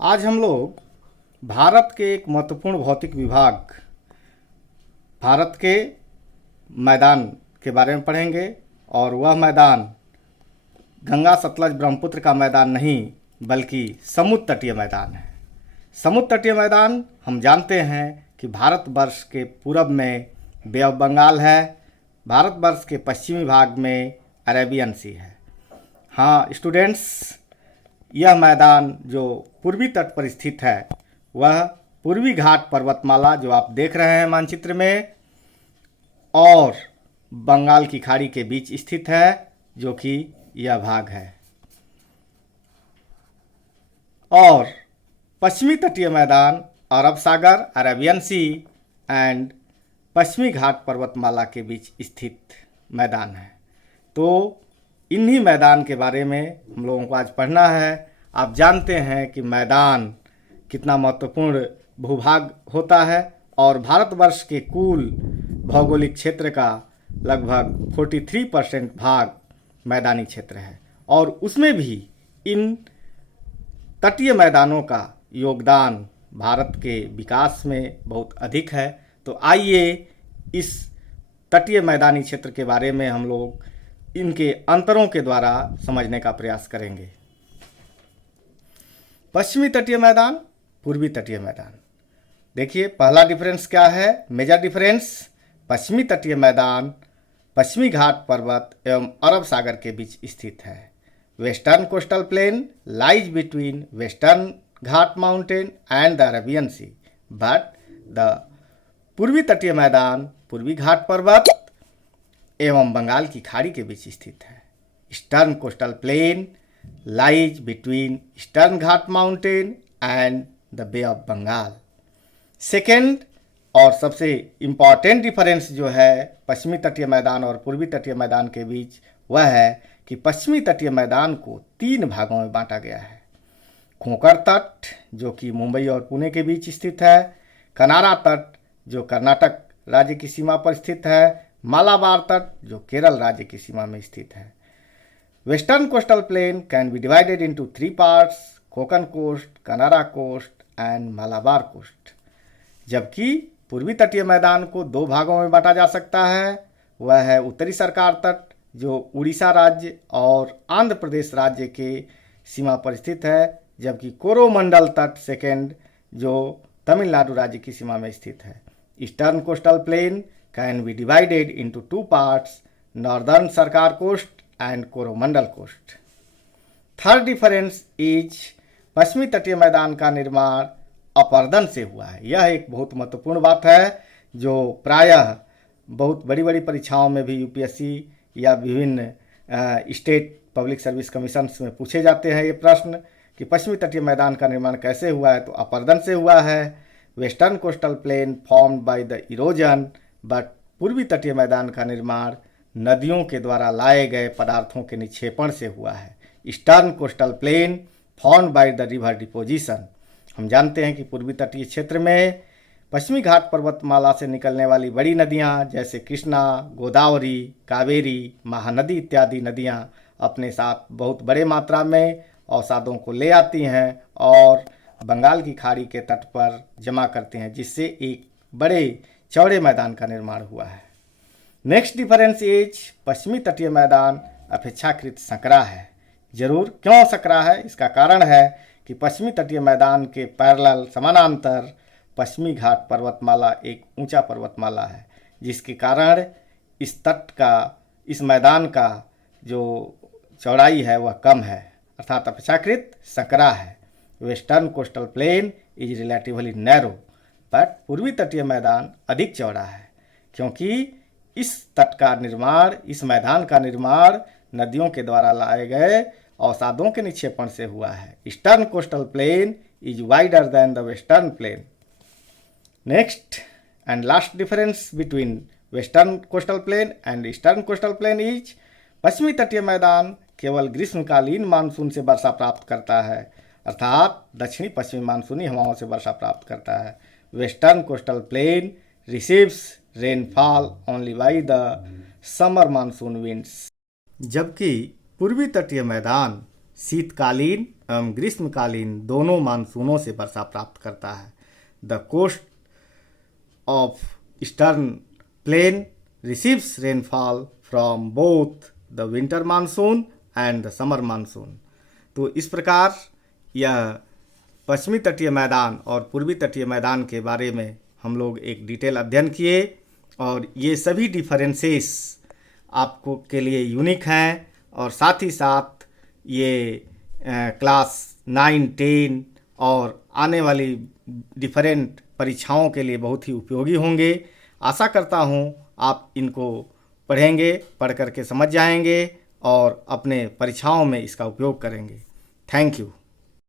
आज हम लोग भारत के एक महत्वपूर्ण भौतिक विभाग भारत के मैदान के बारे में पढ़ेंगे। और वह मैदान गंगा सतलज ब्रह्मपुत्र का मैदान नहीं बल्कि समुद्र तटीय मैदान है। समुद्र तटीय मैदान हम जानते हैं कि भारतवर्ष के पूरब में बे ऑफ बंगाल है, भारतवर्ष के पश्चिमी भाग में अरेबियन सी है। हाँ स्टूडेंट्स, यह मैदान जो पूर्वी तट पर स्थित है वह पूर्वी घाट पर्वतमाला जो आप देख रहे हैं मानचित्र में और बंगाल की खाड़ी के बीच स्थित है, जो कि यह भाग है। और पश्चिमी तटीय मैदान अरब सागर, अरेबियन सी एंड पश्चिमी घाट पर्वतमाला के बीच स्थित मैदान है। तो इन्हीं मैदान के बारे में हम लोगों को आज पढ़ना है। आप जानते हैं कि मैदान कितना महत्वपूर्ण भूभाग होता है और भारतवर्ष के कुल भौगोलिक क्षेत्र का लगभग 43% भाग मैदानी क्षेत्र है और उसमें भी इन तटीय मैदानों का योगदान भारत के विकास में बहुत अधिक है। तो आइए इस तटीय मैदानी क्षेत्र के बारे में हम लोग इनके अंतरों के द्वारा समझने का प्रयास करेंगे। पश्चिमी तटीय मैदान, पूर्वी तटीय मैदान। देखिए पहला डिफरेंस क्या है, मेजर डिफरेंस। पश्चिमी तटीय मैदान पश्चिमी घाट पर्वत एवं अरब सागर के बीच स्थित है। Western coastal plain lies between western Ghat mountain and the Arabian sea, but the पूर्वी तटीय मैदान पूर्वी घाट पर्वत एवं बंगाल की खाड़ी के बीच स्थित है। Eastern coastal plain lies between eastern Ghat mountain and the bay of Bengal. Second और सबसे इम्पॉर्टेंट डिफरेंस जो है पश्चिमी तटीय मैदान और पूर्वी तटीय मैदान के बीच वह है कि पश्चिमी तटीय मैदान को 3 भागों में बांटा गया है। खोकर तट जो कि मुंबई और पुणे के बीच स्थित है, कनारा तट जो कर्नाटक राज्य की सीमा पर स्थित है, मालाबार तट जो केरल राज्य की सीमा में स्थित है। Western coastal plain can be divided into 3 parts, Konkan coast, Kanara coast and Malabar coast. जबकि पूर्वी तटीय मैदान को 2 भागों में बांटा जा सकता है, वह है उत्तरी सरकार तट जो उड़ीसा राज्य और आंध्र प्रदेश राज्य के सीमा पर स्थित है, जबकि कोरोमंडल तट सेकेंड जो तमिलनाडु राज्य की सीमा में स्थित है। Eastern coastal plain can be divided into 2 parts, northern Sarkar coast and Coromandel coast. Third difference is पश्चिमी तटीय मैदान का निर्माण अपरदन से हुआ है। यह एक बहुत महत्वपूर्ण बात है जो प्रायः बहुत बड़ी बड़ी परीक्षाओं में भी यूपीएससी या विभिन्न स्टेट पब्लिक सर्विस कमीशंस में पूछे जाते हैं ये प्रश्न कि पश्चिमी तटीय मैदान का निर्माण कैसे हुआ है, तो अपरदन से हुआ है। Western coastal plane formed by the erosion, but पूर्वी तटीय मैदान का निर्माण नदियों के द्वारा लाए गए पदार्थों के निक्षेपण से हुआ है। Eastern coastal plane formed by the river deposition. हम जानते हैं कि पूर्वी तटीय क्षेत्र में पश्चिमी घाट पर्वतमाला से निकलने वाली बड़ी नदियां जैसे कृष्णा, गोदावरी, कावेरी, महानदी इत्यादि नदियां अपने साथ बहुत बड़े मात्रा में अवसादों को ले आती हैं और बंगाल की खाड़ी के तट पर जमा करते हैं, जिससे एक बड़े चौड़े मैदान का निर्माण हुआ है। नेक्स्ट डिफरेंस इज पश्चिमी तटीय मैदान अपेक्षाकृत संकरा है। जरूर क्यों संकरा है, इसका कारण है कि पश्चिमी तटीय मैदान के पैरेलल समानांतर पश्चिमी घाट पर्वतमाला एक ऊंचा पर्वतमाला है, जिसके कारण इस मैदान का जो चौड़ाई है वह कम है, अर्थात अपेक्षाकृत संकरा है। Western coastal plain is relatively narrow, but पूर्वी तटीय मैदान अधिक चौड़ा है क्योंकि इस मैदान का निर्माण नदियों के द्वारा लाए गए अवसादों के निक्षेपण से हुआ है। Eastern coastal plain is wider than the western plain. Next and last difference between western coastal plain and eastern coastal plain is पश्चिमी तटीय मैदान केवल ग्रीष्मकालीन मानसून से वर्षा प्राप्त करता है, अर्थात दक्षिणी पश्चिमी मानसूनी हवाओं से वर्षा प्राप्त करता है। Western coastal plane receives rainfall only by the summer monsoon winds, जबकि पूर्वी तटीय मैदान शीतकालीन एवं ग्रीष्मकालीन दोनों मानसूनों से वर्षा प्राप्त करता है। The coast of eastern plain receives rainfall from both the winter monsoon and the summer monsoon. तो इस प्रकार यह पश्चिमी तटीय मैदान और पूर्वी तटीय मैदान के बारे में हम लोग एक डिटेल अध्ययन किए, और ये सभी डिफरेंसेस आपको के लिए यूनिक हैं, और साथ ही साथ ये क्लास 9, 10 और आने वाली डिफरेंट परीक्षाओं के लिए बहुत ही उपयोगी होंगे। आशा करता हूँ आप इनको पढ़ेंगे, पढ़ करके समझ जाएंगे और अपने परीक्षाओं में इसका उपयोग करेंगे। Thank you.